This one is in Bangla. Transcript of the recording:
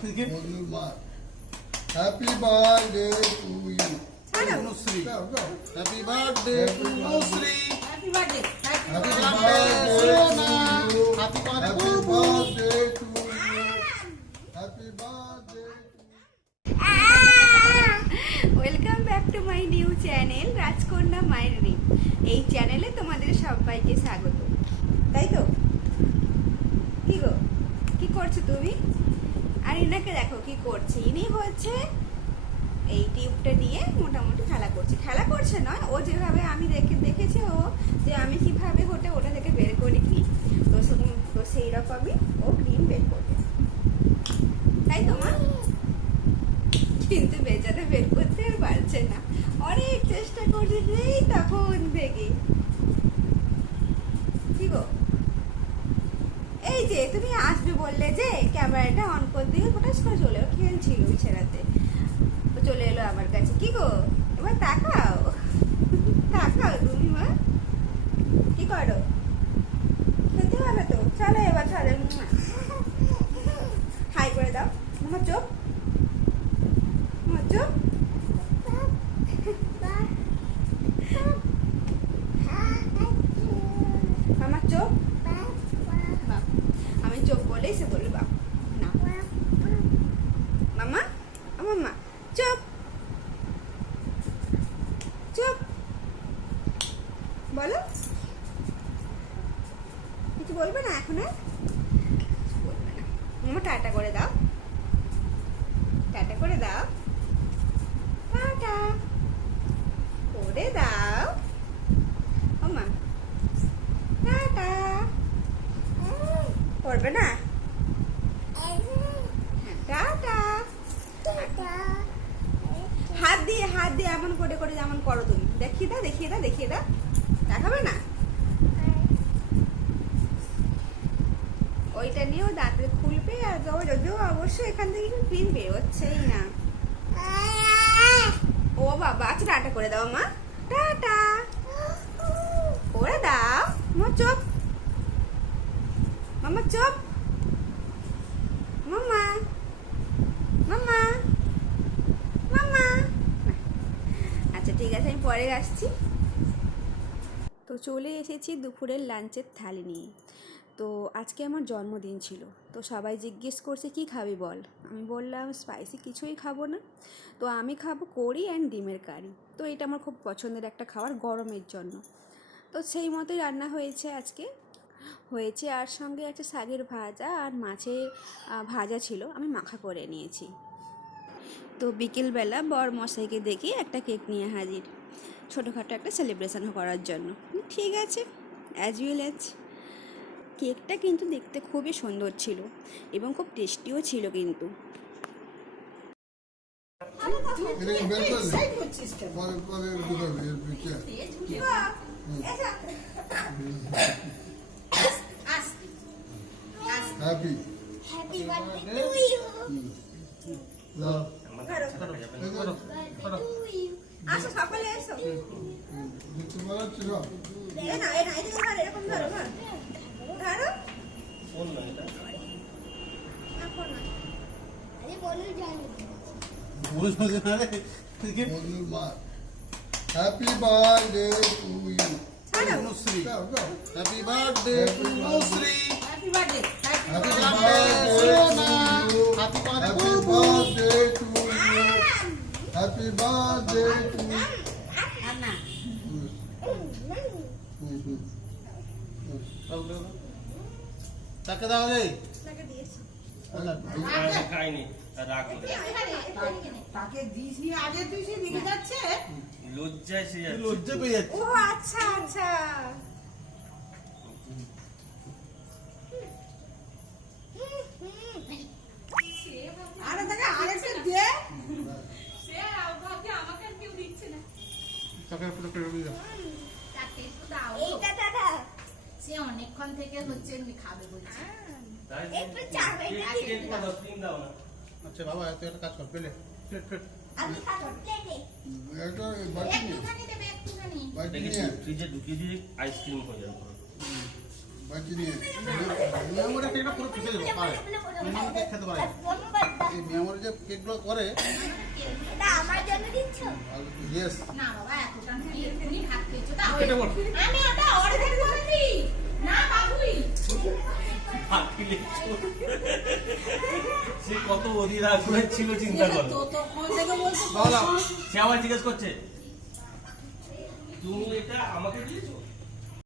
Happy birthday to you. Nusri. Happy birthday to Nusri. Happy birthday. Happy birthday, Sona. Happy birthday, Happy Bulbul. birthday to you. Happy birthday. Welcome back to my new channel রাজকন্যা মায়ের রিং। এই চ্যানেলে তোমাদের সবাইকে স্বাগত। তাই তো কি গো, কি করছো তুমি? আর ইনাকে দেখো কি করছে। ইনি হচ্ছে এই টিউবটা নিয়ে মোটামুটি খেলা করছে নয়, ও যেভাবে আমি দেখেছি ও যে আমি কিভাবে ওটা থেকে বের করি ক্রিম, তো সেই রকমই ও ক্রিম বের করবে, তাই তো মা? কিন্তু বেচারা বের করতে আর পারছে না, অনেক চেষ্টা করছে সেই তখন থেকে। কি গো, এই যে তুমি আসবে বললে যে ক্যামেরাটা অন করে দিয়ে হঠাৎ করে চলে এলো, খেলছিল বিছানাতে, চলে এলো আমার কাছে। কি গো, এবার তাকাও তাকাও তুমি মা, কি করো? খেতে হবে তো, চলো এবার চলে হাই করে দাও। আমার চোখ আমার চোখ আমি চোখ বলেই সে বলবে বাপ না মামা, মামা চুপ চুপ বলো, কিছু বলবে না এখন? আর বলবে না। মামা টাটা করে দাও, টাটা করে দাও, টাটা করে দাও। ও মা টাটা করবে না? টাটা হাত দিয়ে এমন করে যেমন করো তুমি, দেখিয়ে দাও দেখাবে না? ওইটা নিয়েও দাঁতে খুলবে আর যদিও অবশ্যই এখান থেকে ক্রিম বেরোচ্ছেই না। ও বাবা, আচ্ছা টাটা করে দাও মা, টাটা করে দাও। মামা চুপ, মামা চুপ, মামা মামা মামা। আচ্ছা ঠিক আছে, আমি পরে আসছি। তো চলে এসেছি দুপুরের লাঞ্চের থালি নিয়ে। তো আজকে আমার জন্মদিন ছিল, তো সবাই জিজ্ঞেস করছে কি খাবি বল। আমি বললাম স্পাইসি কিছুই খাবো না, তো আমি খাবো কড়ি অ্যান্ড ডিমের কারি। তো এটা আমার খুব পছন্দের একটা খাবার গরমের জন্য, তো সেই মতোই রান্না হয়েছে আজকে। হয়েছে আর সঙ্গে একটা শাকের ভাজা আর মাছের ভাজা ছিল, আমি মাখা করে নিয়েছি। তো বিকেলবেলা বর মশাইকে দেখি একটা কেক নিয়ে হাজির, ছোটোখাটো একটা সেলিব্রেশন করার জন্য। ঠিক আছে, অ্যাজ ইউল অ্যাজ। কেকটা কিন্তু দেখতে খুবই সুন্দর ছিল এবং খুব টেস্টিও ছিল কিন্তু। Happy. Happy birthday to you. Love. আসো সকালে এসো। দিতে পারছি না। এরকম ধরো ধরো। আরে বলো জানি। বন্ধুর মা। Happy birthday to you. Nusri. Go. Happy birthday to Nusri. Happy birthday. Happy birthday, Sona. Happy birthday, Happy Bulbul. birthday to you. Happy birthday to you. Anna. তাকে দাও রে। খাইনি রাখো তাকে দিস নি আগে তুই সে নিয়ে যাচ্ছে লজ্জায় সে যাচ্ছে লজ্জা পেয়ে যাচ্ছে। ও আচ্ছা আচ্ছা। আরে দেখা আরেকটা দে তাকে পুরো করে দাও। এইটা দাদা সে অনেকক্ষণ থেকে হচ্ছে এমনি খাবে বলছে তাই একটু চাবে কেক দাও ক্রিম দাও না আচ্ছা বাবা তুই একটা কাজ কর, পেলে প্লেট আমি খাবো প্লেটে একটা বাটি নিয়ে একটুখানি দেবে একটুখানি বাটি দেখে নিয়ে ফ্রিজে ঢুকিয়ে দিয়ে আইসক্রিম হয়ে যাবে বাকি নিয়ে মেমোরি কেকটা পুরো খেতে দেবো পারে মেমোরি কেক খেতে পারে এই মেমোরি যে কেকগুলো করে আমার জন্য দিচ্ছ? ইয়েস না বাবা এতটা তুমি এক্ষুনি ভাত খেয়েছো দাও কেটে বল আমি ওটা অর্ধেক করেছি না বাবুই ফাটিলে সে কত অধীর আগ্রহে ছিল চিন্তা করো ততক্ষণ থেকে বলছো দাও দাও সে আবার জিজ্ঞেস করছে তুমি এটা আমাকে দিয়েছো